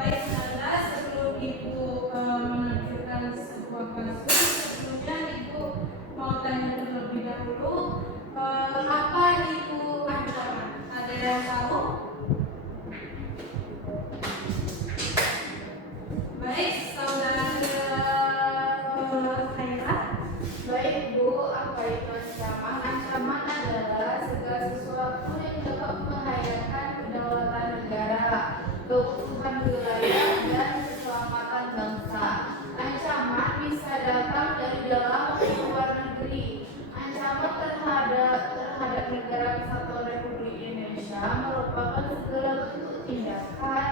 Baik Nanda, sebelum Ibu menunjukkan sebuah kasus, sebelumnya Ibu mau tanya terlebih dahulu, apa itu ancaman? Ada yang tahu? Baik, saudara Khaira. Baik Bu, apa itu ancaman? Ancaman adalah segala sesuatu yang dapat membahayakan kedaulatan negara, keutuhan wilayah, dan keselamatan bangsa. Ancaman bisa datang dari dalam atau luar negeri. Ancaman terhadap negara Kesatuan Republik Indonesia merupakan segala bentuk tindakan,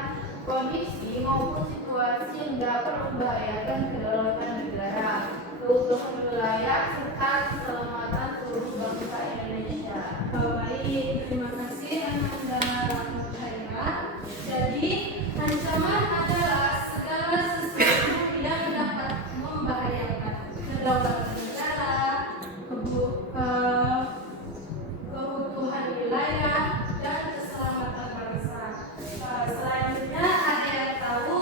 kondisi maupun situasi yang dapat membahayakan kedaulatan negara, keutuhan wilayah, serta keselamatan seluruh bangsa Indonesia. Baik, terima kasih Ananda Khaira. Jadi, ancaman adalah segala sesuatu yang dapat membahayakan kedaulatan negara, keutuhan wilayah, dan keselamatan bangsa. Selanjutnya, ada yang tahu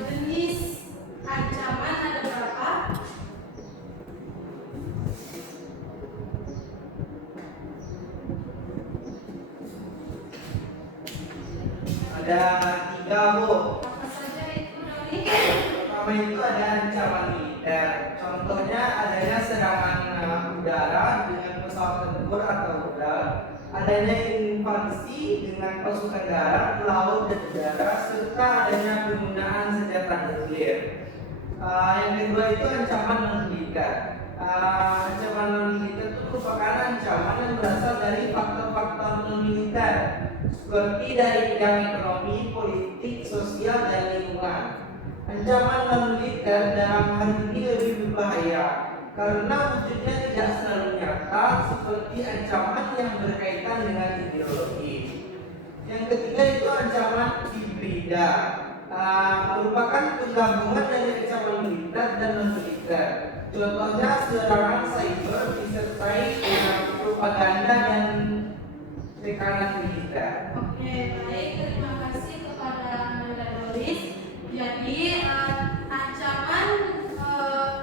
jenis ancaman ada berapa? Ada 3 Bu. Apa saja itu, Doni? Pertama itu ada ancaman militer. Contohnya adanya serangan udara dengan pesawat tempur atau rudal, adanya invasi dengan pasukan darat, laut, dan udara, serta adanya penggunaan senjata nuklir. Yang kedua itu ancaman non-militer. Ancaman non-militer itu merupakan ancaman yang berasal dari faktor-faktor non-militer, seperti dari bidang ekonomi, politik, sosial, dan lingkungan. Ancaman non-militer dalam hal ini lebih berbahaya karena wujudnya tidak selalu nyata, seperti ancaman yang berkaitan dengan ideologi. Yang ketiga itu ancaman hibrida, merupakan penggabungan dari ancaman militer dan non-militer. Contohnya serangan cyber disertai propaganda dan tekanan militer. Oke, baik. Terima kasih kepada Ananda Doris. Jadi,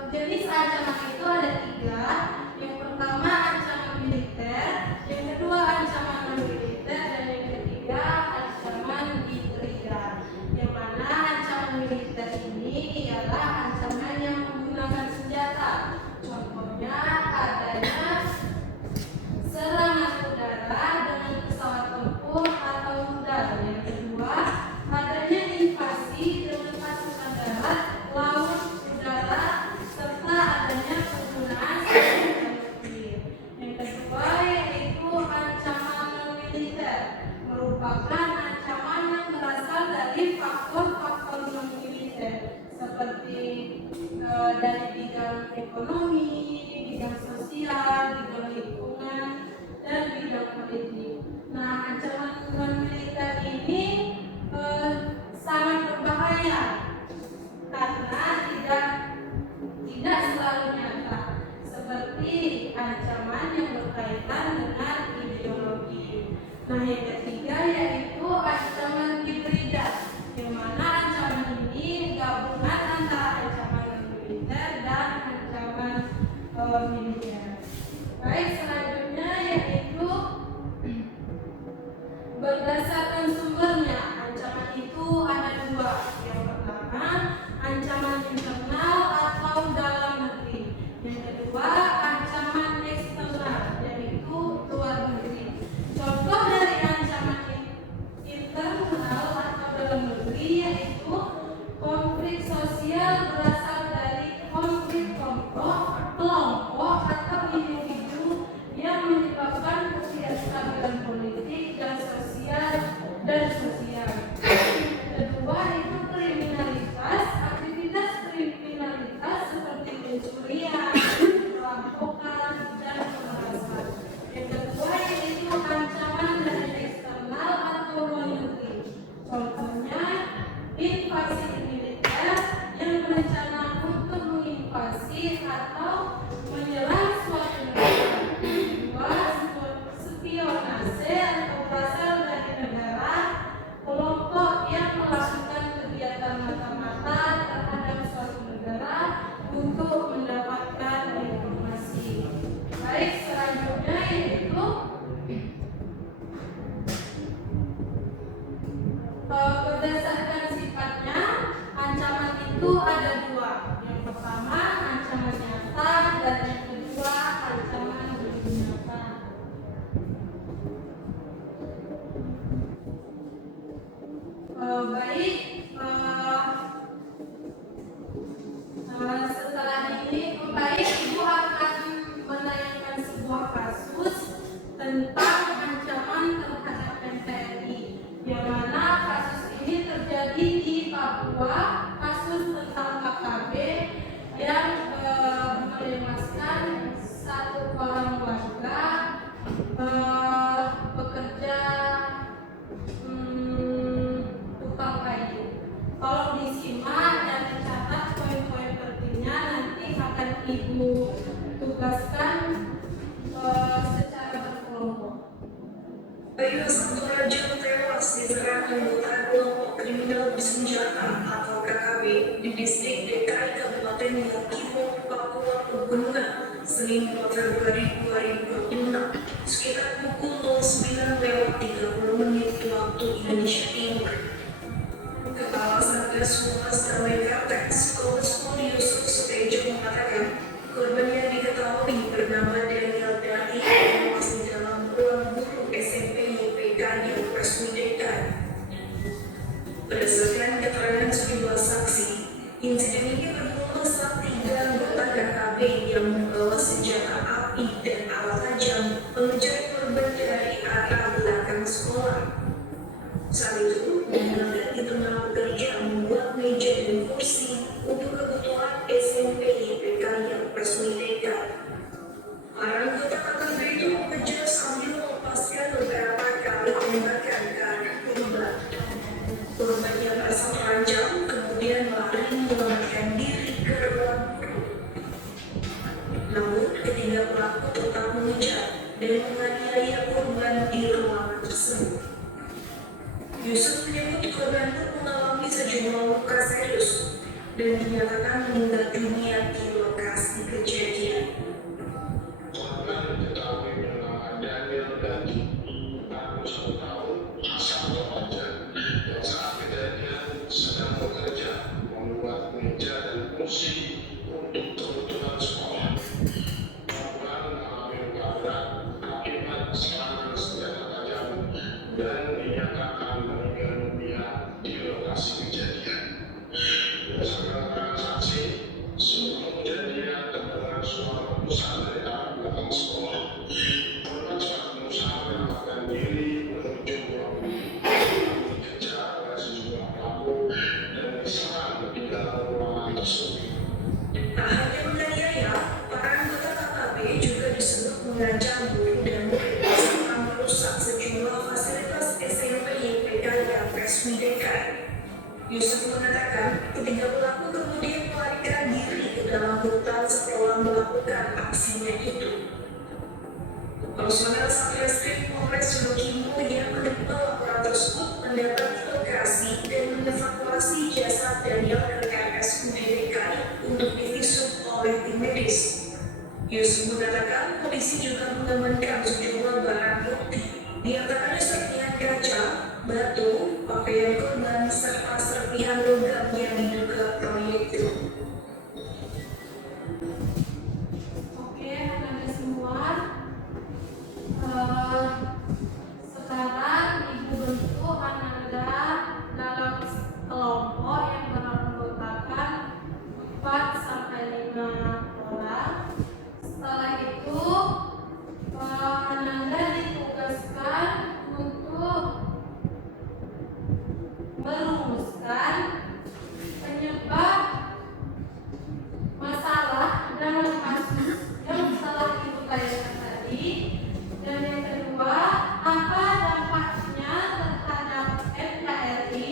jenis ancaman itu ada 3. Yang pertama ancaman militer, yang kedua ancaman non-militer, dan yang ketiga ancaman hibrida. Yang mana ancaman militer ini ialah ancaman yang menggunakan senjata. Contohnya adanya serangan udara dengan pesawat tempur atau rudal. Yang kedua, adanya invasi dengan pasukan darat, laut, udara, serta adanya penggunaan senjata nuklir. Yang kedua yaitu ancaman non-militer, merupakan ancaman yang berasal dari faktor-faktor non-militer seperti dari bidang ekonomi, bidang sosial, bidang lingkungan, dan bidang politik. Nah, ancaman non-militer ini sangat berbahaya karena tidak selalu nyata, seperti ancaman yang berkaitan dengan ideologi. Nah, yang ketiga yaitu ancaman hibrida, yang mana ancaman ini gabungan antara ancaman non-militer dan ancaman militer. Baik, selanjutnya yaitu berdasarkan sumbernya. Ancaman itu ada 2. Yang pertama, ancaman internal atau dalam negeri. Yang kedua, ancaman eksternal, yaitu luar negeri. Contoh dari ancaman internal atau dalam negeri yaitu konflik sosial berasal dari konflik kelompok atau individu yang menyebabkan ketidakstabilan politik dan sosial. Kedua itu kriminalitas, aktivitas kriminalitas seperti pencurian, perampokan, dan pemerasan. Yang kedua yaitu ancaman dari eksternal atau luar negeri. Contohnya invasi militer yang berencana untuk menginvasi atau menyerang suatu negara. Kedua, spionase atau berasal dari negara kelompok yang melakukan itu ada dua. Yang pertama ancaman nyata dan yang kedua ancaman belum nyata. Baik, setelah ini baik Ibu akan menayangkan sebuah kasus tentang ancaman terhadap NKRI, yang mana kasus ini terjadi di Papua, kasus tentang KKB yang menewaskan satu orang warga pekerja tukang kayu. Tolong disimak dan dicatat poin-poin pentingnya, nanti akan Ibu tugaskan secara berkelompok. Baiklah, satu raja tewas diserang anggota kelompok kriminal bersenjata atau KKB di distrik DKI Kabupaten Yogyakarta, Papua Pegunungan, Senin 4 Februari 2026, sekitar pukul 09.30 waktu Indonesia Timur. Kepala Satgas Humas Damai Karteks, Kombes Pol Yusuf Sutejo mengatakan, korban yang diketahui bernama Daniel Dani tewas di dalam ruang guru SMP YPK yang Presmidekan. Berdasarkan keterangan sejumlah saksi, insiden ini bermula saat 3 anggota KKB yang membawa senjata api dan alat tajam mengejar korban dari arah belakang sekolah. Saat itu, Daniel Dani tengah bekerja membuat meja dan kursi untuk kebutuhan SMP YPK yang Presmidekan. Para anggota KKB itu mengejar sambil melepaskan beberapa kali tembakan ke arah korban. Korban yang merasa terancam kemudian lari menyelamatkan diri ke ruang guru. Namun, ketiga pelaku tetap mengejar dan menganiaya korban di ruangan tersebut. Yusuf menyebut korban pun mengalami sejumlah luka serius dan dinyatakan meninggal dunia di lokasi kejadian. Korban diketahui bernama Daniel Dani, 41 tahun, asal remaja, yang saat kejadian sedang bekerja membuat meja dan kursi untuk kebutuhan sekolah. Korban mengalami luka berat akibat serangan senjata tajam dan dinyatakan meninggal dunia di lokasi kejadian. Berdasarkan keterangan saksi, sebelum kejadian terdengar suara letusan dari arah belakang sekolah. Korban sempat berusaha menyelamatkan diri menuju ruang guru, dikejar oleh sejumlah pelaku dan diserang di dalam ruangan tersebut. Tak hanya menganiaya, para anggota KKB juga disebut mengancam guru dan murid serta merusak sejumlah fasilitas SMP YPK yang Presmidekan. Yusuf mengatakan, ketiga pelaku kemudian melarikan diri ke dalam hutan setelah melakukan aksinya itu. Personel Satreskrim Polres Yogyakarta yang menerima laporan tersebut mendatangi lokasi dan mengevakuasi jasad Daniel ke RSUD DKI untuk divisum oleh tim medis. Yusuf mengatakan polisi juga mengamankan sejumlah barang bukti, di antaranya serpihan kaca, batu, pakaian korban, serta serpihan logam yang diduga proyektil. Oke, Anda semua. Sekarang Ibu bentuk Anda dalam kelompok yang beranggotakan 4 sampai 5 orang. Setelah itu Anda ditugaskan untuk merumuskan penyebab masalah dalam kasus yang telah Ibu tanyakan tadi, dan yang kedua, apa dampaknya terhadap NKRI,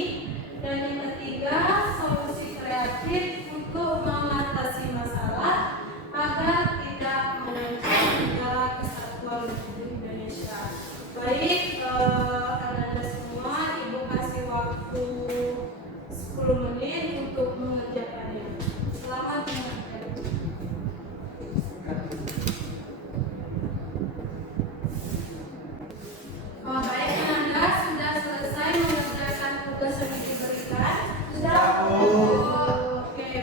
dan yang ketiga, solusi kreatif untuk mengatasi masalah agar tidak mengancam negara kesatuan Republik Indonesia. Baik, Anda semua, Ibu kasih waktu 10 menit untuk mengerjakannya. Selamat mengerjakan. Baik, Anda sudah selesai mengerjakan tugas yang diberikan? Sudah, Bu. Oke.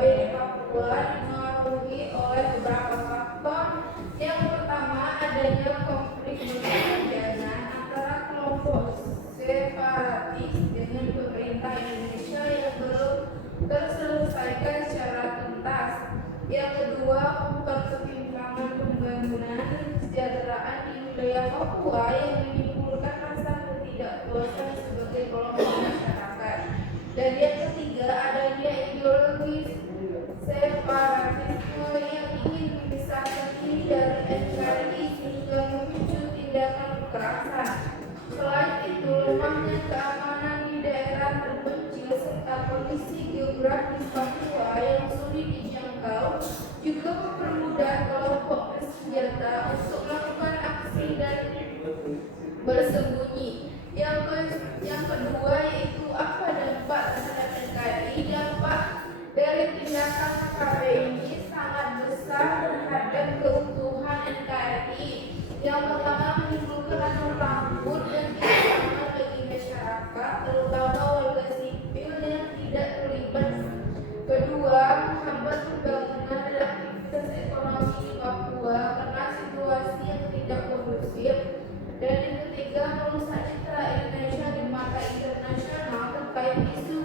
di Papua dipengaruhi oleh beberapa faktor. Yang pertama, adanya konflik berkepanjangan antara kelompok separatis dengan pemerintah Indonesia yang belum terselesaikan secara tuntas. Yang kedua, faktor ketimpangan pembangunan dan kesejahteraan di wilayah Papua yang menimbulkan rasa ketidakpuasan sebagai kelompok masyarakat. Dan yang ketiga, adanya ideologi separatisme yang ingin memisahkan diri dari NKRI sehingga memicu tindakan kekerasan. Selain itu, lemahnya keamanan di daerah terpencil serta kondisi geografis Papua yang sulit dijangkau juga mempermudah kelompok bersenjata untuk melakukan aksi dan bersembunyi. Yang kedua yaitu apa dampak terhadap NKRI. Dampak dari tindakan KKP ini sangat besar terhadap keutuhan NKRI. Yang pertama, menimbulkan rasa takut dan ketidaknyamanan bagi masyarakat, terutama warga sipil yang tidak terlibat. Kedua, menghambat pembangunan dan aktivitas ekonomi di Papua karena situasi yang tidak kondusif. Dan yang ketiga, merusak citra Indonesia di mata internasional terkait isu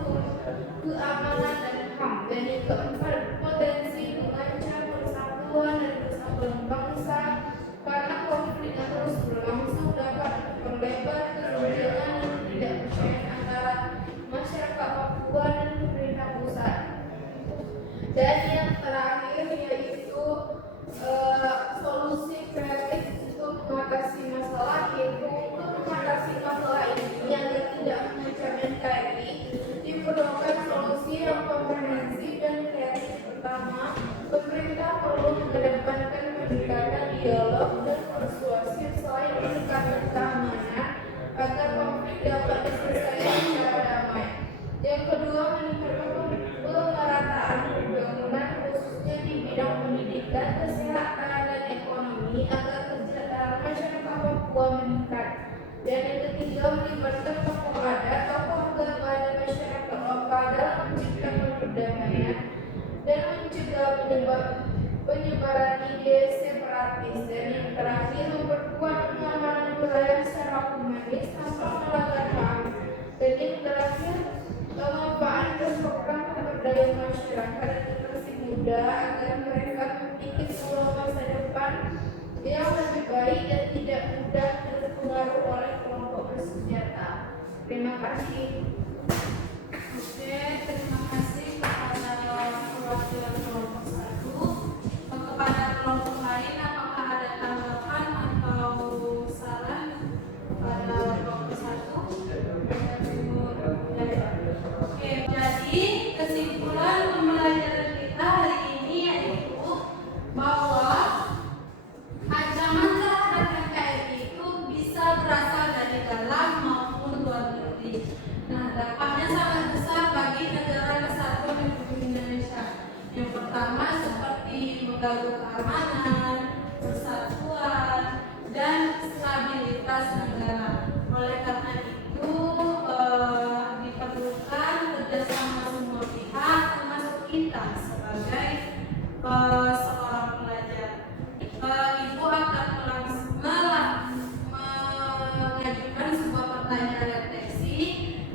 keamanan dan HAM. Dan yang keempat, potensi mengancam persatuan dan persatuan bangsa karena konflik yang terus berlangsung dapat memperlebar kesenjangan dan ketidakpercayaan antara masyarakat Papua dan pemerintah pusat. Dan yang terakhir yaitu solusi kreatif untuk mengatasi masalah, yaitu untuk mengatasi masalah ini yang tidak mengancam NKRI diperlukan solusi yang komprehensif dan kreatif. Pertama, pemerintah perlu mengedepankan pendekatan dialog dan persuasif selain pendekatan keamanan agar konflik dapat diselesaikan secara damai. Yang kedua, meningkatkan pemerataan pembangunan khususnya di bidang pendidikan, kesehatan, dan ekonomi agar kesejahteraan masyarakat Papua meningkat. Dan yang ketiga, melibatkan tokoh adat, tokoh agama, dan masyarakat lokal dalam menciptakan perdamaian dan mencegah penyebaran ide separatis. Dan yang terakhir, memperkuat pengamanan wilayah secara humanis tanpa melanggar HAM. Dan yang terakhir, memanfaatkan program pemberdayaan masyarakat dan generasi muda agar mereka memiliki peluang masa depan yang lebih baik dan tidak mudah terpengaruh oleh kelompok bersenjata. Terima kasih. Oke, terima kasih kepada perwakilan kelompok 1. Kepada kelompok lain, apakah ada tanggapan atau saran pada kelompok 1? Oke, jadi kesimpulan pembelajaran kita hari ini yaitu bahwa ancaman terhadap NKRI itu bisa berasal dari dalam maupun luar negeri. Nah, dampaknya sangat besar bagi negara kesatuan Republik Indonesia. Yang pertama seperti mengganggu keamanan, persatuan, dan stabilitas negara. Oleh karena itu diperlukan kerjasama semua pihak, termasuk kita sebagai seorang pelajar. Ibu akan mengajukan sebuah pertanyaan refleksi,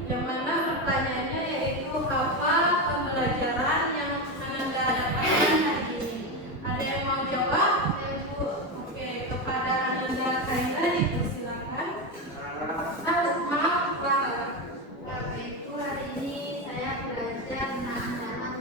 yang mana pertanyaannya yaitu apa pembelajaran yang Ananda dapatkan hari ini. Ada yang mau jawab? Ibu. Oke, kepada Ananda Kaila dipersilakan. Maaf, Bapak Ibu, hari ini saya belajar tentang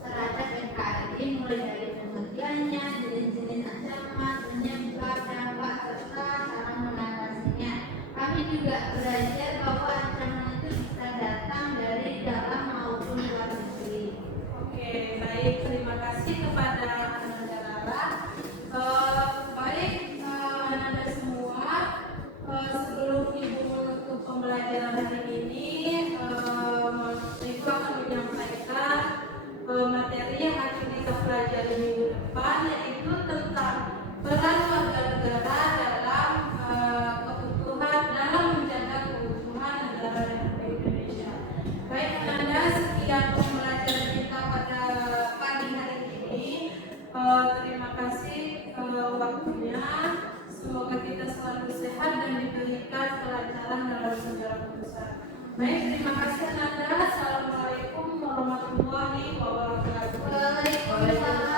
terhadap NKRI mulai dari pengertiannya, jenis-jenis ancaman, penyebab, dampak, serta cara mengatasinya. Kami juga belajar bahwa ancaman itu bisa datang dari dalam maupun luar negeri. Oke, baik. Terima kasih kepada Ananda Rara. Baik, Ananda semua. Sebelum Ibu menutup pembelajaran hari ini, Ibu akan menyampaikan materi yang akan kita pelajari minggu depan, yaitu tentang peran warga negara dalam menjaga keutuhan negara Republik Indonesia. Baik, Ananda, sekian pembelajaran kita pada dan diberikan kelancaran dalam segala urusan. Baik, terima kasih Nanda. Assalamualaikum warahmatullahi wabarakatuh. Waalaikumsalam